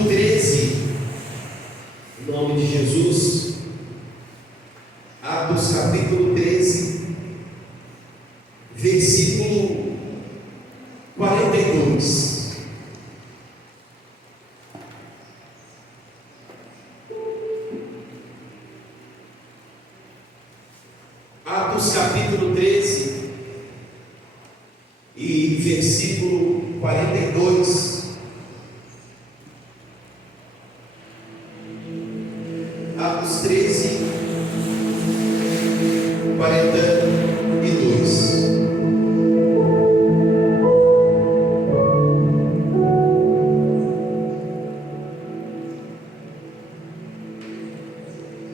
capítulo 13, em nome de Jesus. Atos capítulo 13, versículo 42. Atos capítulo 13 e versículo 42. Atos 13, 42.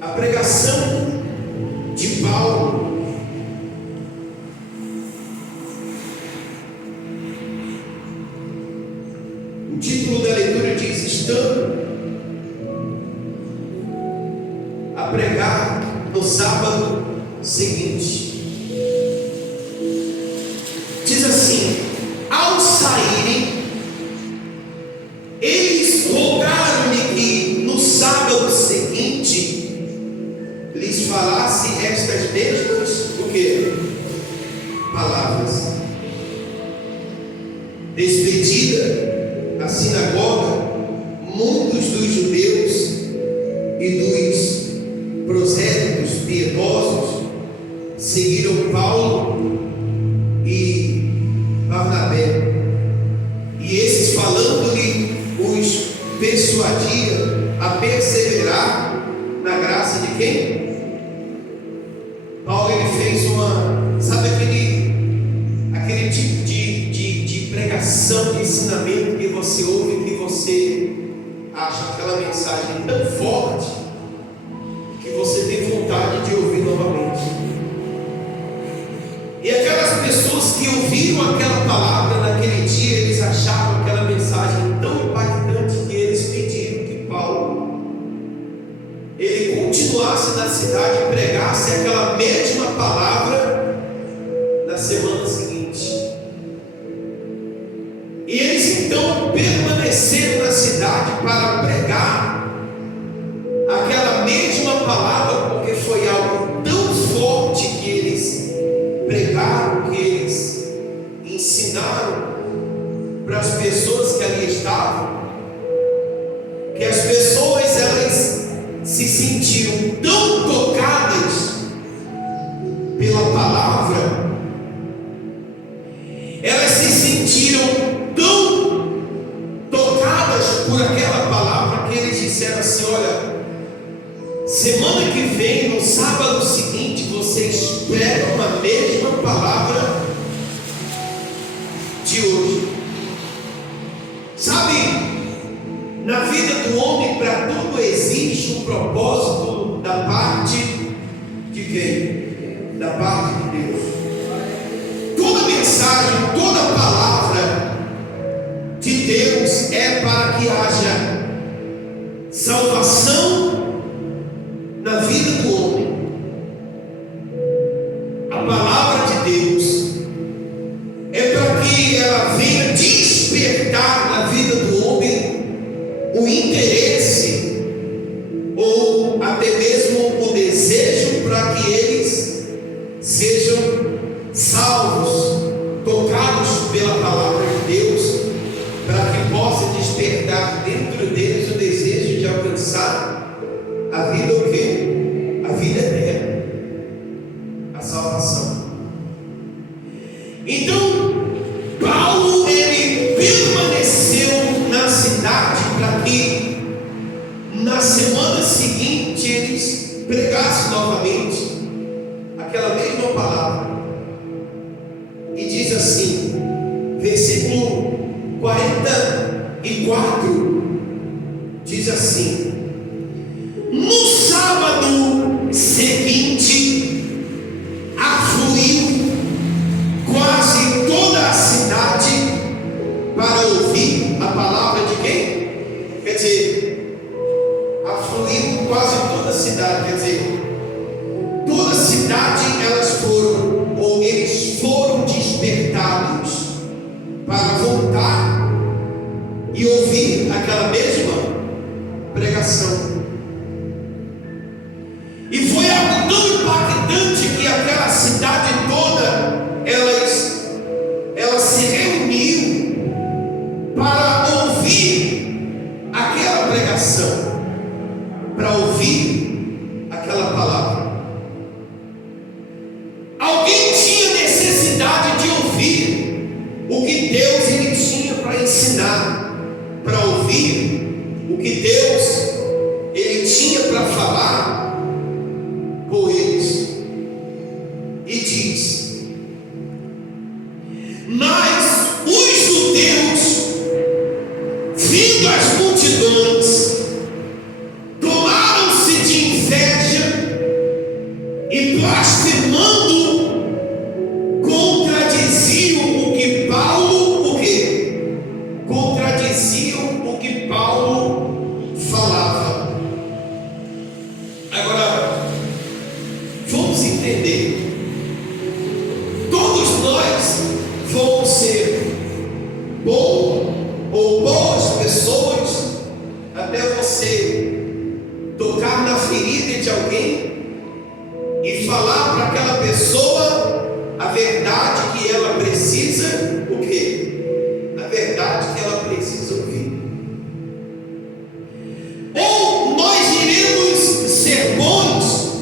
A pregação de Paulo o título da leitura diz: estando a pregar no sábado seguinte. Diz assim: ao saírem, eles rogaram-lhe que no sábado seguinte lhes falasse estas mesmas o quê? Palavras. Despedida a sinagoga, muitos dos judeus e dos prosélitos piedosos seguiram Paulo e Barnabé, e esses, falando-lhe, os persuadia a perseverar na graça de quem? Paulo, ele fez sabe aquele tipo de pregação, de ensinamento que você ouve, que você acha aquela mensagem tão forte que você tem vontade de ouvir novamente. E aquelas pessoas que ouviram aquela palavra naquele dia, eles acharam aquela mensagem tão impactante que eles pediram que Paulo ele continuasse na cidade e pregasse aquela mesma palavra na semana seguinte. E eles então permaneceram na cidade para pregar aquela mesma palavra, porque foi algo tão forte que eles pregaram, que eles ensinaram para as pessoas que ali estavam, que as pessoas elas se sentiram tão tocadas pela palavra, elas se sentiram tão tocadas por aquela palavra, que eles disseram assim: olha, semana que vem, no sábado seguinte, vocês pregam a mesma palavra de hoje. Sabe, na vida do homem, para tudo existe um propósito da parte de quem? Da parte de Deus. Toda mensagem, toda palavra de Deus é para que haja salvação na vida do homem. A palavra de Deus é para que ela venha despertar na vida do homem o interesse ou até mesmo o desejo para que eles sejam salvos, tocados pela palavra de Deus, para que possa despertar dentro deles o desejo de alcançar a vida o quê? A vida eterna, a salvação. Então Paulo, ele permaneceu na cidade para que na semana seguinte eles pregassem novamente aquela mesma palavra. E diz assim, versículo 44, diz assim: no sábado seguinte afluiu quase toda a cidade para ouvir a palavra de quem? Quer dizer, afluiu quase toda a cidade, quer dizer, toda a cidade, elas foram, ou eles foram despertados para voltar e ouvir aquela mesma ouvir o que Deus ele tinha para falar com eles. E diz: mas os judeus, vindo as multidões, tomaram-se de inveja e blasfemando contradiziam o que Paulo, o quê? Contradiziam o que Paulo falava. Agora, vamos entender. Todos nós vamos ser bons ou boas pessoas até você tocar na ferida de alguém e falar para aquela pessoa a verdade que ela precisa, o quê? A verdade que ela precisa ouvir. Ou nós iremos ser bons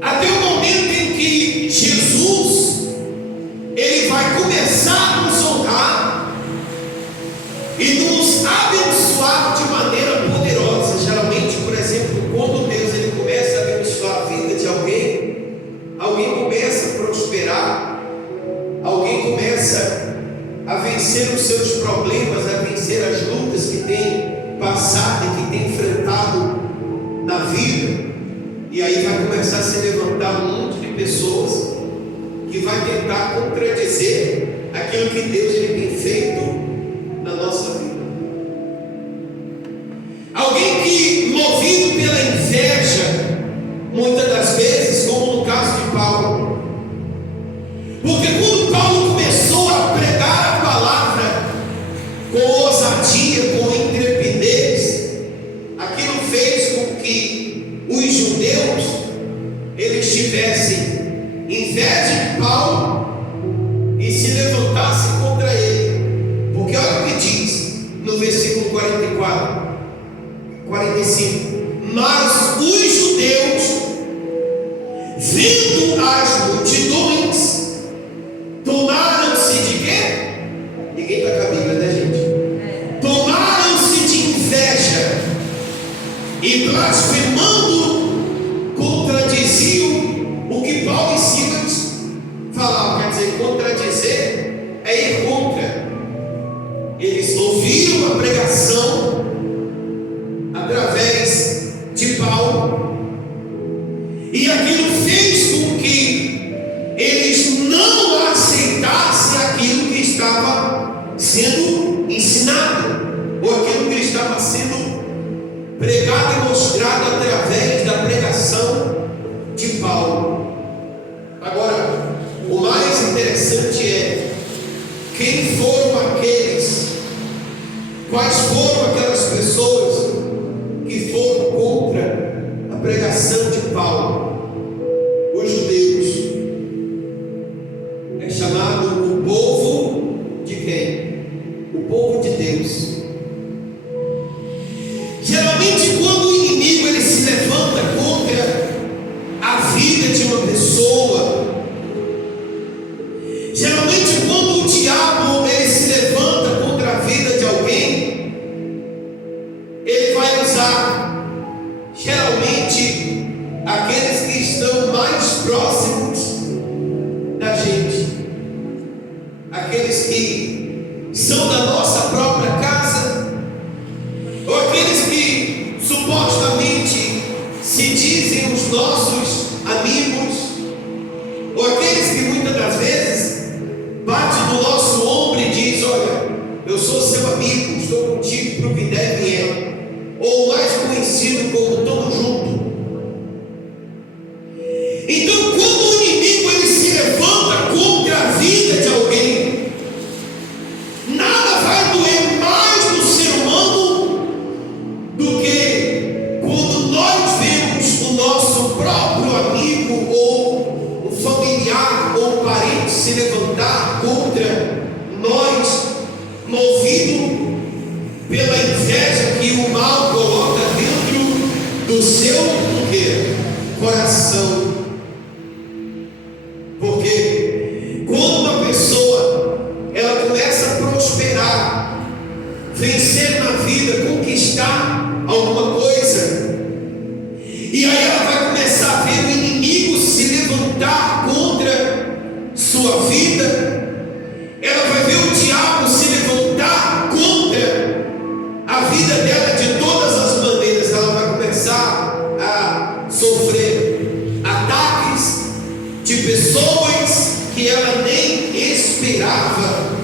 até o momento em que Jesus ele vai começar a nos honrar e nos abençoar de maneira poderosa. Geralmente, por exemplo, quando Deus ele começa a abençoar a vida de alguém, alguém começa a prosperar, alguém começa a vencer os seus problemas, a vencer as lutas que tem passado e que tem enfrentado na vida. E aí vai começar a se levantar um monte de pessoas que vai tentar contradizer aquilo que Deus ele tem feito na nossa vida. Alguém que, movido pela inveja, muitas das vezes, como no caso de Paulo, porque quando Paulo começou a pregar a palavra com ousadia, com intrepidez, aquilo fez com que os judeus eles tivessem inveja de Paulo e se levantassem contra ele. Porque olha o que diz no versículo 45: mas os judeus, vendo as multidões, tomaram-se de quê? Ninguém está com a Bíblia, né, gente? Tomaram-se de inveja e blasfemando contradiziam o que Paulo e Silas falavam. Quer dizer, contradizer é ir contra. Eles ouviram a pregação através de Paulo, e aquilo fez com que eles não aceitassem aquilo que estava sendo ensinado, ou aquilo que estava sendo pregado e mostrado através da pregação de Paulo. Agora, o mais interessante é quem foram aqueles, quais foram aquelas pessoas que foram contra a pregação de Paulo. Os judeus. É chamado o povo de quem? O povo de Deus. Geralmente, quando o inimigo ele se levanta contra a vida de uma pessoa, geralmente quando o diabo ele se levanta contra a vida de alguém, ele vai usar geralmente aqueles que estão mais próximos da gente, aqueles que são da nossa própria casa, ou aqueles que supostamente se dizem os nossos amigos, ou aqueles que muitas das vezes bate no nosso ombro e diz: olha, eu sou seu amigo, estou contigo para o que der e vier, ou mais conhecido como Tamo Junto. Então, quando o inimigo ele se levanta contra a vida de alguém, nada vai doer mais no ser humano do que quando nós vemos o nosso próprio amigo ou o familiar ou o parente se levantar contra nós, movido pela inveja que o mal coloca dentro do seu coração. Porque quando uma pessoa ela começa a prosperar, vencer na vida, dela, de todas as maneiras, ela vai começar a sofrer ataques de pessoas que ela nem esperava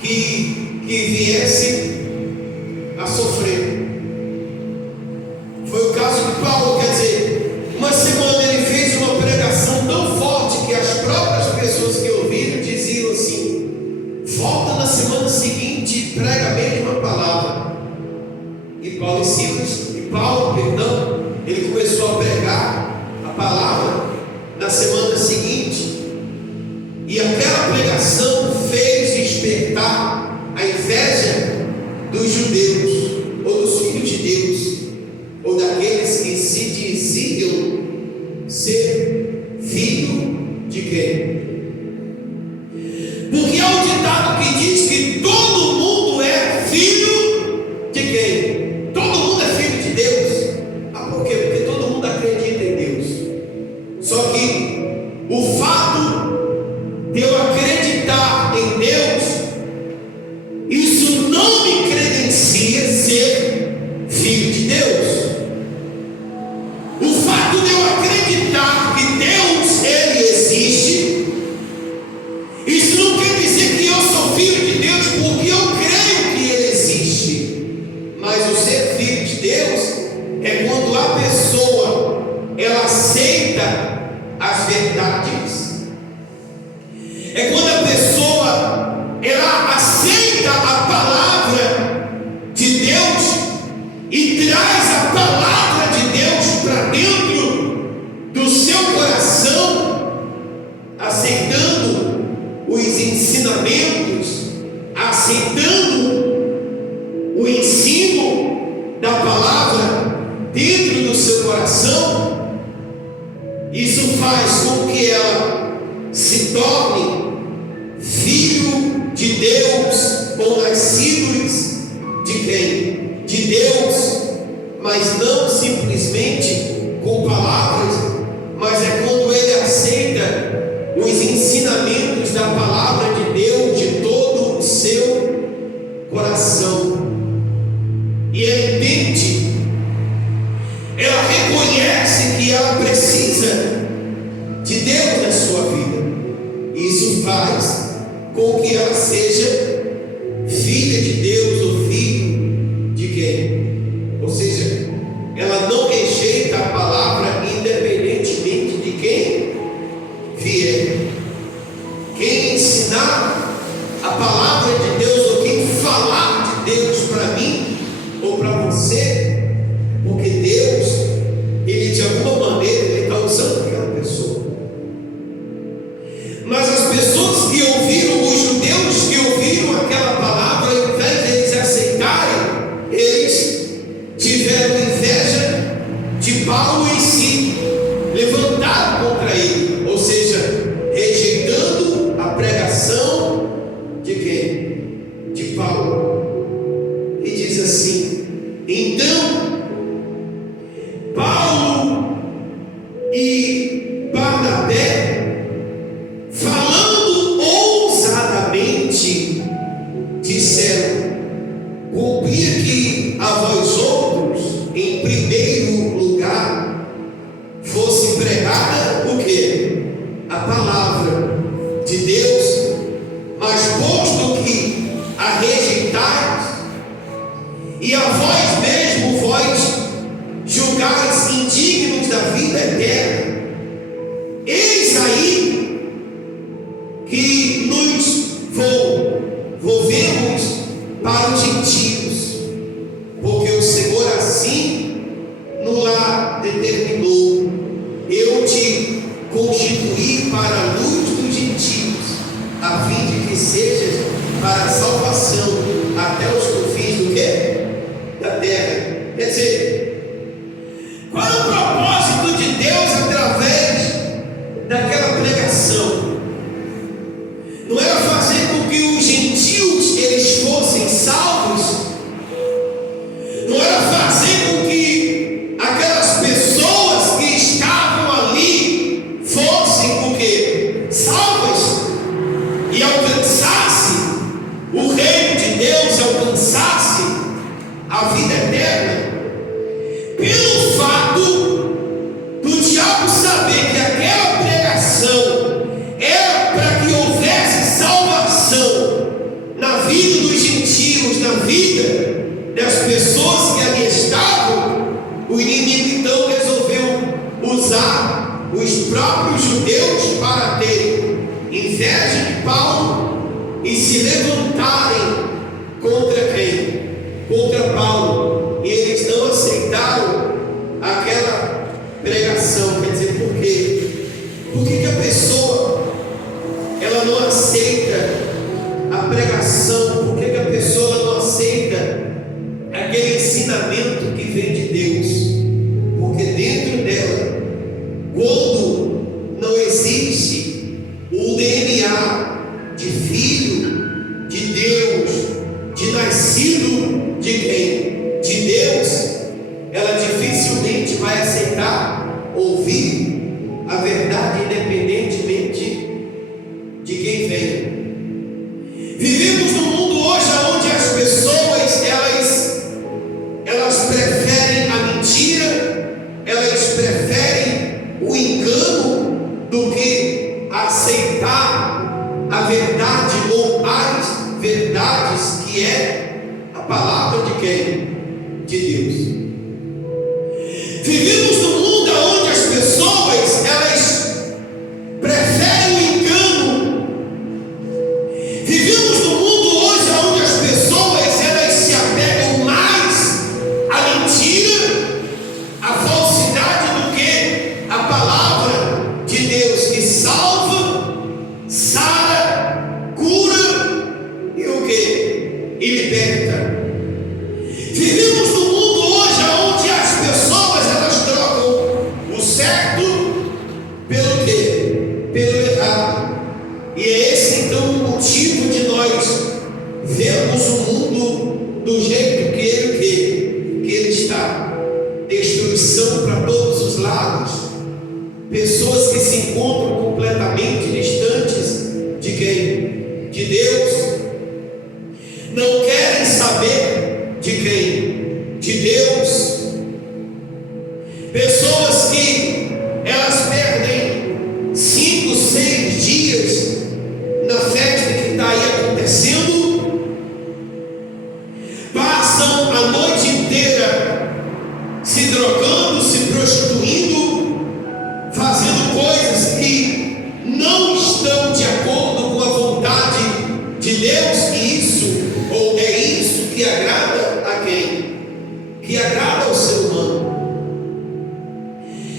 que viesse a sofrer. Foi o caso de Paulo. Quer dizer, uma semana ele fez uma pregação tão forte que as próprias pessoas que ouviram diziam assim: volta na semana seguinte e prega a mesma palavra. E Paulo, ele começou a pregar a palavra na semana seguinte, e aquela pregação fez despertar a inveja dos judeus, ou dos filhos de Deus, ou daqueles que se diziam ser filho de quem? Porque há um ditado que diz que todo mundo é filho de quem? Todo mundo é filho de Deus. Ah, por quê? Porque todo mundo acredita em Deus. Só que o fato de eu acreditar em Deus, isso não me credencia ser filho de Deus. O fato de eu acreditar que Deus, Ele existe, isso não quer dizer que eu sou filho de Deus porque eu creio que Ele existe. Mas o ser filho de Deus é quando a pessoa, ela aceita as verdades. É quando a pessoa, ela aceita a palavra de Deus e traz a palavra de Deus para dentro do seu coração, aceitando os ensinamentos, aceitando o ensino da palavra dentro do seu coração. Isso faz com que ela se torne filho de Deus, ou nascidos de quem? De Deus, mas não simplesmente com palavras, mas é quando ele aceita os ensinamentos da palavra de Deus de todo o seu coração, e ela entende, ela reconhece que ela precisa de Deus na sua vida. Isso faz com que ela seja filha de Deus, ou filho de quem? Ou seja, ela não rejeita a palavra independentemente de quem vier. Quem ensinar a palavra de Deus, ou quem falar de Deus para mim ou para você, porque Deus, Ele de alguma maneira, Ele está usando aquela pessoa. Mas as pessoas que ouviram, os judeus que ouviram aquela palavra, ao invés de eles aceitarem, eles tiveram inveja de Paulo em si, levantaram contra ele, ou seja, rejeitando a pregação de quem? De Paulo. E diz assim: então Paulo e Barnabé, falando ousadamente, disseram: cumpria que a vós outros, em primeiro lugar, fosse pregada o quê? A palavra de Deus, mas posto que a rejeitais, e a vós mesmo vós julgais indignos da vida eterna, eis aí que nos volvemos para os gentios, porque o Senhor assim nos determinou: eu te constituí para a luz dos gentios, a fim de que sejas para a salvação até os confins do quê? Da terra. Quer dizer, qual é o propósito de Deus através daquela pregação? Não era fazer com que os gentios eles fossem salvos, não era fazer com que aquelas pessoas que estavam ali fossem o quê? Salvas, e alcançasse o reino de Deus, alcançasse a a vida eterna, pelo fato do diabo saber que aquela pregação era para que houvesse salvação na vida dos gentios, na vida das pessoas que ali estavam. O inimigo então resolveu usar os próprios judeus para ter inveja de Paulo e se levantarem contra quem? Contra Paulo. E eles não aceitaram aquela pregação. Quer dizer, por quê? Por que a pessoa ela não aceita a pregação? Por que a pessoa ela não aceita aquele ensinamento que vem de Deus? Porque dentro dela, quando não existe o DNA de filho de Deus, de nascido de quem? De Deus, ela dificilmente vai aceitar ouvir a verdade, independentemente de quem vem. Vivemos num mundo hoje onde as pessoas elas preferem a mentira, elas preferem o engano do que aceitar a verdade ou as verdades que é a palavra de quem? De Deus. Vivemos num mundo onde as pessoas elas preferem o engano. Vivemos num mundo hoje onde as pessoas elas se apegam mais à mentira, à falsidade do que a palavra de Deus que salva, sara, cura e o que? E liberta. Vivemos num mundo hoje onde as pessoas elas trocam o certo pelo quê? Pelo errado. E é esse então o motivo de nós vermos o mundo do jeito que ele está. Destruição para todos os lados. Pessoas que se encontram completamente distantes de quem? De Deus. Não querem saber de quem? De Deus. Pessoas que elas perdem 5, 6 dias na festa que está aí acontecendo, passam a noite inteira se drogando, se prostituindo, fazendo coisas que não estão de acordo com a vontade de Deus. E isso, ou é isso que agrada a quem? Que agrada ao ser humano.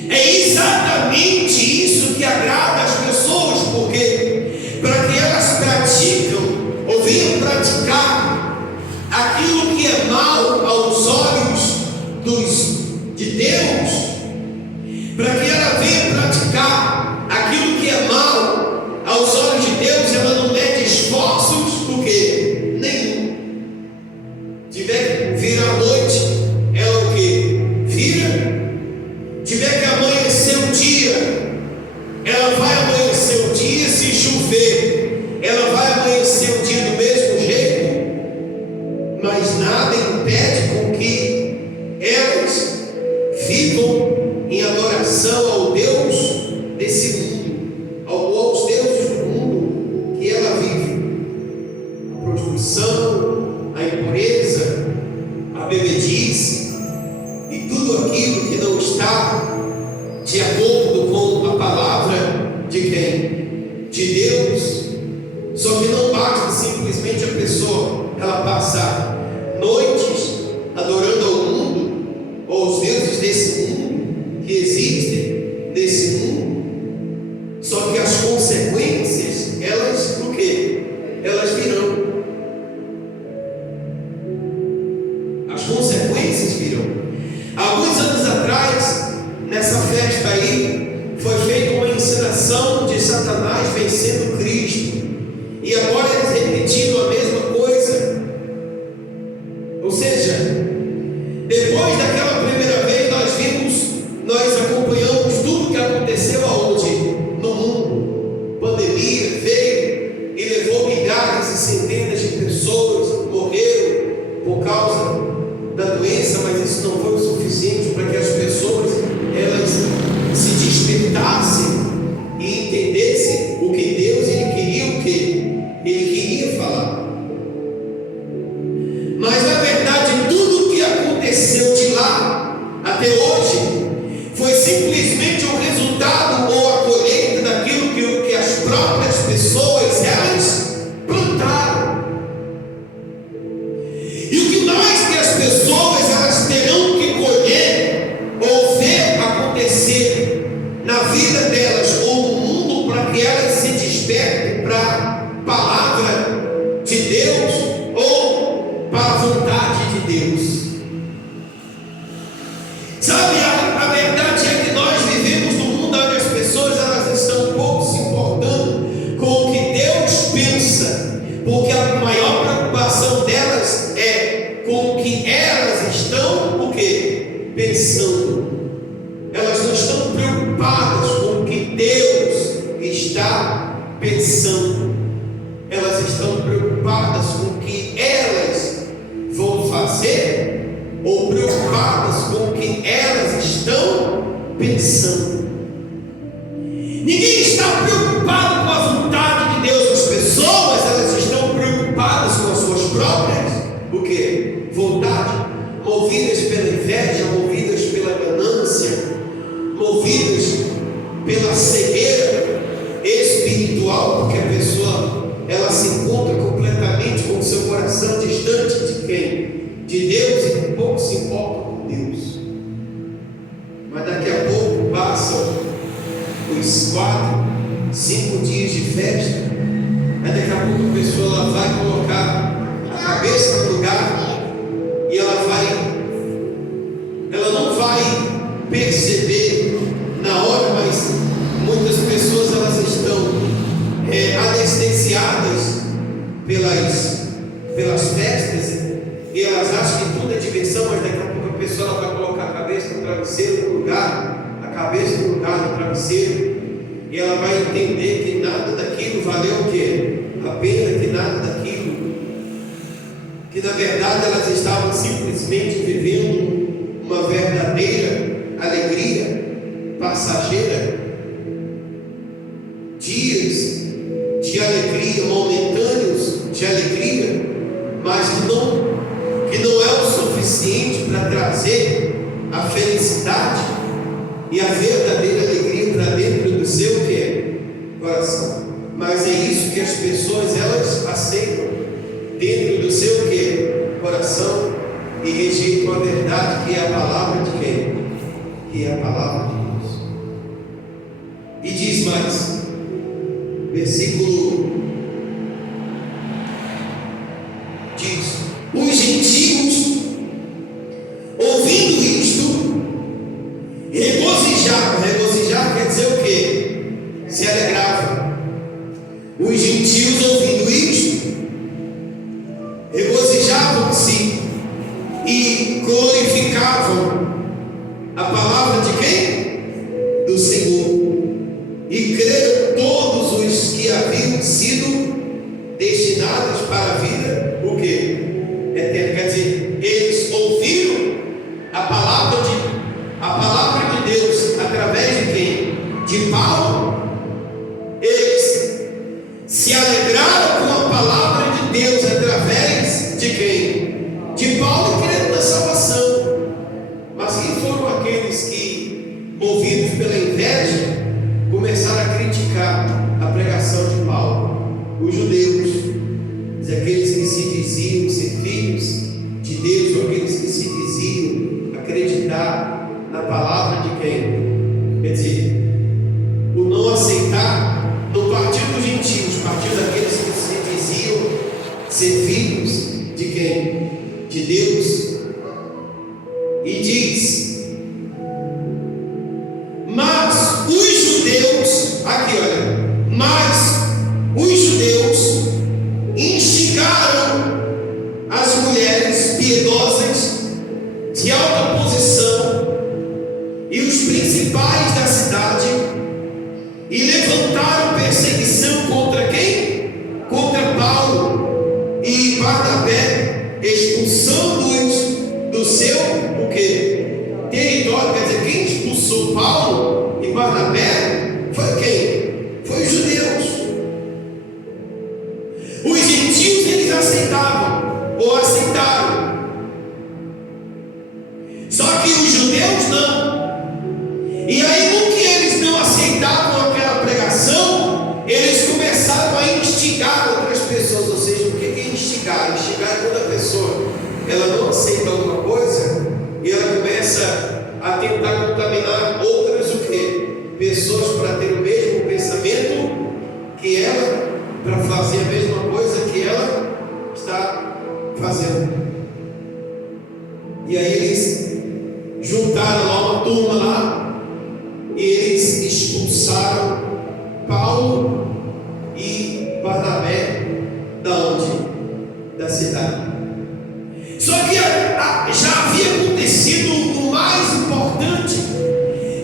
É exatamente isso que agrada as pessoas, porque para que elas praticam ou venham praticar aquilo que é mal aos olhos de Deus, para que ela venha praticar aquilo que é mal aos olhos de Deus, ela não mede esforços, o quê? Nenhum. Tiver que virar a noite, ela o quê? Vira. Tiver que amanhecer um dia, ela vai amanhecer o dia. Se chover, ela vai amanhecer o dia do mesmo jeito. Mas nada impede com que elas vivam em adoração ao Deus desse mundo, aos deuses do mundo que ela vive. A prostituição, a impureza, a bebedice e tudo aquilo que não está de acordo com a palavra de quem? De Deus. Só que não basta simplesmente a pessoa ela passar noites adorando ao mundo ou aos deuses desse mundo que existem nesse mundo. Só que as consequências elas o quê? Elas virão. As consequências virão. Alguns anos atrás, nessa festa aí, foi feita uma encenação de Satanás vencendo Cristo. E agora eles repetiram a mesma coisa. Ou seja, depois daquela primeira vez nós acompanhamos tudo que aconteceu aonde? No mundo. Pandemia veio e levou milhares e centenas de pessoas morreram por causa da doença. cabeça, mas isso não foi o suficiente para que as pessoas elas se despertassem e entendessem o que Deus ele queria, o que ele queria falar. Mas na verdade tudo o que aconteceu de lá até hoje foi simplesmente o resultado ou a colheita daquilo que as próprias pessoas elas plantaram. E o que mais que as pessoas elas terão que colher ou ver acontecer na vida delas ou no mundo para que elas se despertem para a palavra de Deus ou para a vontade de Deus. Sabe, a verdade é que nós vivemos num mundo onde as pessoas elas estão um pouco se importando com o que Deus pensa, porque a maior preocupação delas é com o que elas estão o quê? Pensando. Elas não estão preocupadas com o que Deus está pensando. Elas estão preocupadas com o que elas vão fazer ou preocupadas com o que elas estão pensando. Ninguém está preocupado com a vontade de Deus. As pessoas elas estão preocupadas com as suas próprias o quê? Vontade, movidas pela inveja, movidas pela ganância, movidas pela cegueira espiritual, porque a pessoa ela se encontra completamente com o seu coração distante de quem? De Deus, e pouco se importa com Deus. Mas daqui a pouco passam os 4, 5 dias de festa, aí daqui a pouco a pessoa ela vai colocar a cabeça no lugar e ela não vai perceber na hora, mas muitas pessoas elas estão anestesiadas pelas festas e elas acham que tudo é diversão, mas daqui a pouco a pessoa ela vai colocar a cabeça no travesseiro no lugar, a cabeça no lugar do travesseiro, e ela vai entender que nada daquilo valeu o quê? A pena, que nada daquilo, que na verdade elas estavam simplesmente vivendo uma verdadeira alegria passageira, dias de alegria, momentâneos de alegria, mas que não é o suficiente para trazer a felicidade e a verdadeira alegria para dentro do seu coração. Mas é isso que as pessoas elas aceitam dentro do seu coração e rejeitam a verdade, que é a palavra de quem? Que é a palavra de Deus. E diz mais, versículo diz: os gentios, ouvindo isto, regozijavam. Regozijar quer dizer o quê? Se alegravam. Os gentios, ouvindo isto, regozijavam-se e glorificavam a palavra de quem? Do Senhor. E creram todos os que haviam sido destinados para a vida, o quê? Eterna. Quer dizer, eles ouviram a palavra de Deus através de quem? De Paulo. Eles se alegraram com a palavra de Deus através de quem? De Paulo, creram na salvação. Mas quem foram aqueles que, movidos pela inveja, começaram a criticar a pregação de Paulo? Os judeus, aqueles que se diziam ser filhos de Deus, ou aqueles que se diziam acreditar na palavra de quem? Quer dizer, o não aceitar não partiu dos gentios, partiu daqueles que se diziam ser filhos de quem? De Deus. E diz: mas os judeus, aqui olha, mas os judeus instigaram as mulheres piedosas de alta posição e os principais da cidade, e levantaram perseguição contra quem? Contra Paulo e Barnabé, expulsando-os do seu Só que os judeus não. E aí, no que eles não aceitavam aquela pregação, eles começaram a instigar outras pessoas. Ou seja, o que é instigar? Instigar é quando a pessoa ela não aceita alguma coisa e ela começa a tentar contaminar outras o quê? Pessoas para ter o mesmo pensamento que ela, para fazer a mesma coisa que ela está fazendo. E aí eles juntaram lá uma turma lá e eles expulsaram Paulo e Barnabé da onde? Da cidade. Só que já havia acontecido o mais importante,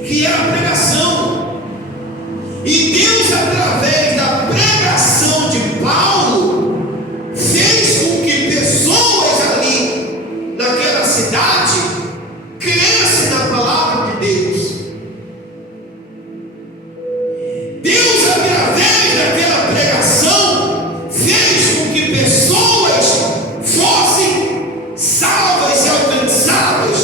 que é a pregação. E Deus, através da pregação de Paulo, fez com que pessoas ali naquela cidade crescem na palavra de Deus. Deus, através daquela pregação, fez com que pessoas fossem salvas e alcançadas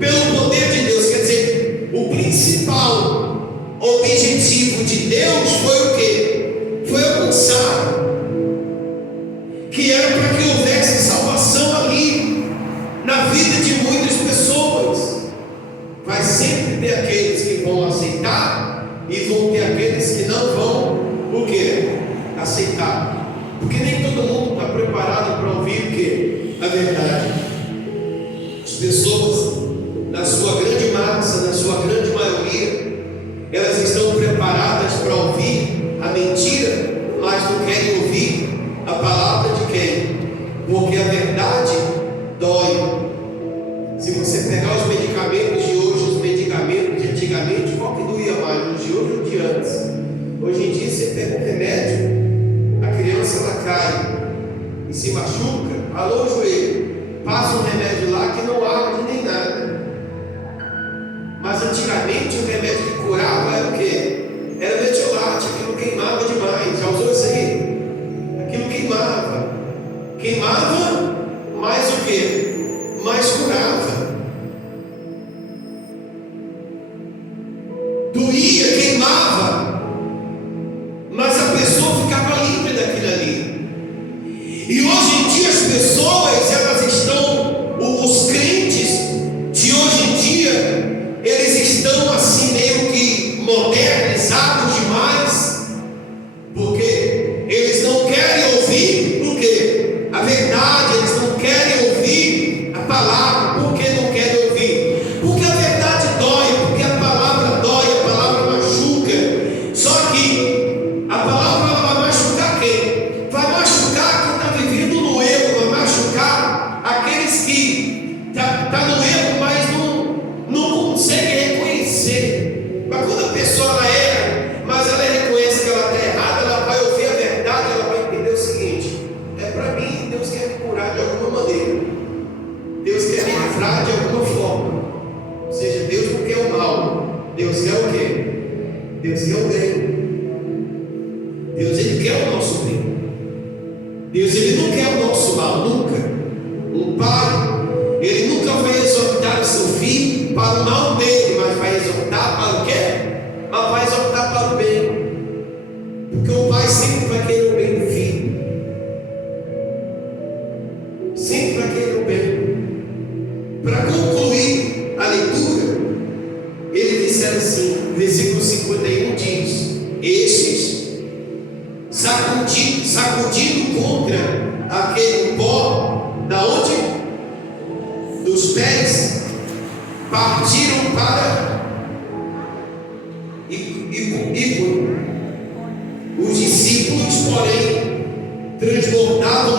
pelo poder de Deus. Quer dizer, o principal objetivo de Deus foi o quê? Foi alcançar, que era para que houvesse salvação ali na vida de muitas pessoas. Vai sempre ter aqueles que vão aceitar e vão ter aqueles que não vão o quê? Aceitar. Porque nem todo mundo está preparado para ouvir o quê? A verdade. As pessoas, na sua grande massa, na sua grande maioria, elas estão preparadas para ouvir a mentira, mas não querem ouvir a palavra de quem? Porque a verdade dói. Se você pegar os medicamentos de hoje, os medicamentos de antigamente, qual que doía mais? Os de hoje ou os de antes? Hoje em dia você pega um remédio, a criança ela cai e se machuca, alô joelho, passa um remédio lá que não arde nem nada. Mas antigamente o remédio que curava era o quê? Era metiolate, aquilo queimava demais. Já usou isso aí? Aquilo queimava. Queimava, mais o quê? Mais curava. Doía, queimava, mas a pessoa ficava livre daquilo ali. E hoje em dia as pessoas, elas estão, os crentes de hoje em dia, eles estão assim meio que modernizados demais, porque eles não querem ouvir o quê? A verdade. Eles não querem ouvir a palavra. Por que não querem ouvir? Porque a verdade dói, porque a palavra dói, a palavra machuca. Só que a palavra ela vai machucar quem? Vai machucar quem está vivendo no erro, vai machucar aqueles que tá no erro, mas não consegue reconhecer. Mas quando a pessoa ela erra, mas ela reconhece que ela está errada, ela vai ouvir a verdade, ela vai entender o seguinte: é para mim, Deus quer me curar de alguma maneira, Deus quer me livrar de alguma forma. Ou seja, Deus não quer o mal, Deus quer o quê? Deus quer o bem. Deus ele quer o nosso bem. Deus ele não quer o nosso mal, nunca. Um pai, ele nunca vai exortar o seu filho para o mal dele, mas vai exortar para o quê? Mas vai exortar para o bem. Porque o pai sempre vai querer o bem do filho. Sempre vai querer o bem. Para concluir a leitura, ele disse assim, versículo 51 diz: estes, sacudindo contra aquele pó, da onde? Dos pés, partiram para Ícaro. Os discípulos, porém, transbordavam